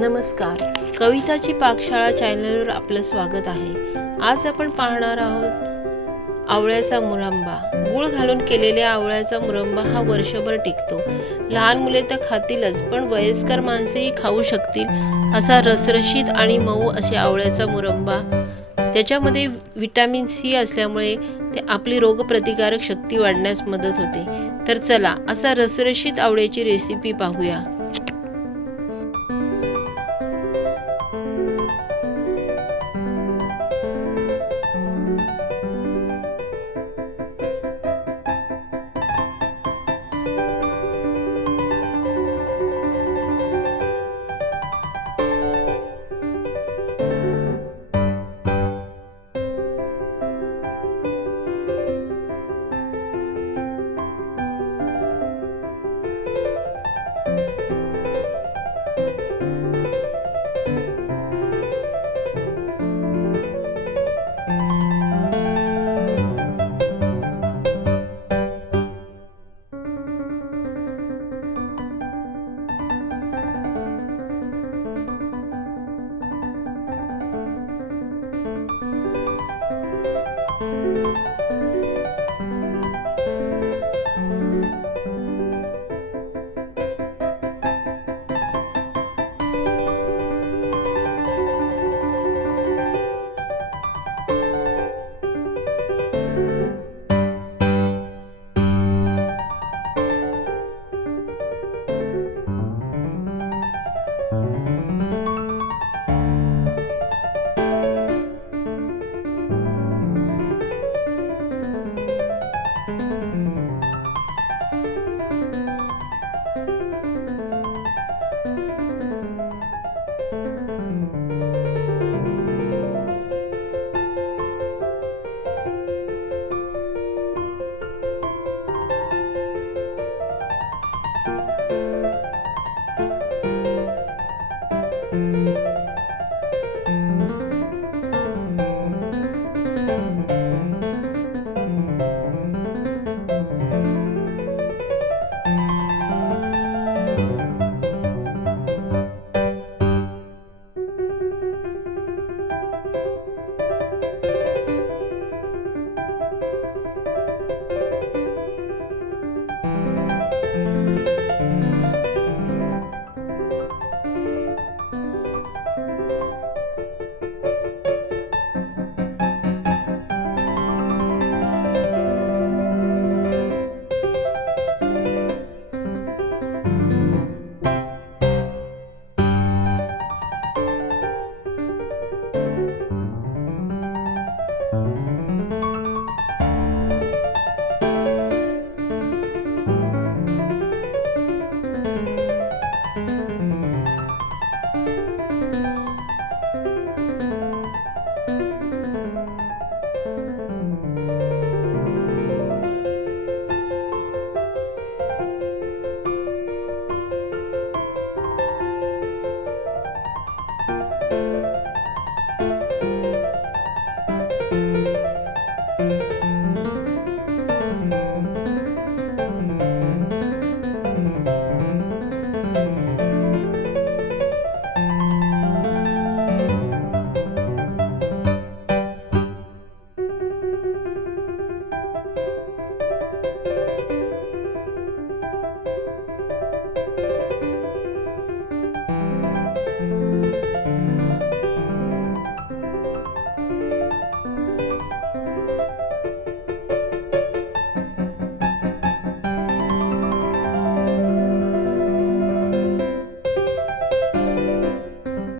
नमस्कार, कविताची पाकशाळा चॅनलवर आपलं स्वागत आहे। आज आपण पाहणार आहोत आवळ्याचा मुरंबा। गूळ घालून केलेल्या आवळ्याचा मुरंबा हा वर्षभर टिकतो। लहान मुले तर खातीलच, पण वयस्कर माणसेही खाऊ शकतील असा रसरशीत आणि मऊ असे आवळ्याचा मुरंबा। त्याच्यामध्ये व्हिटॅमिन सी असल्यामुळे ते आपली रोगप्रतिकारक शक्ती वाढण्यास मदत होते। तर चला असा रसरशीत आवळ्याची रेसिपी पाहूया।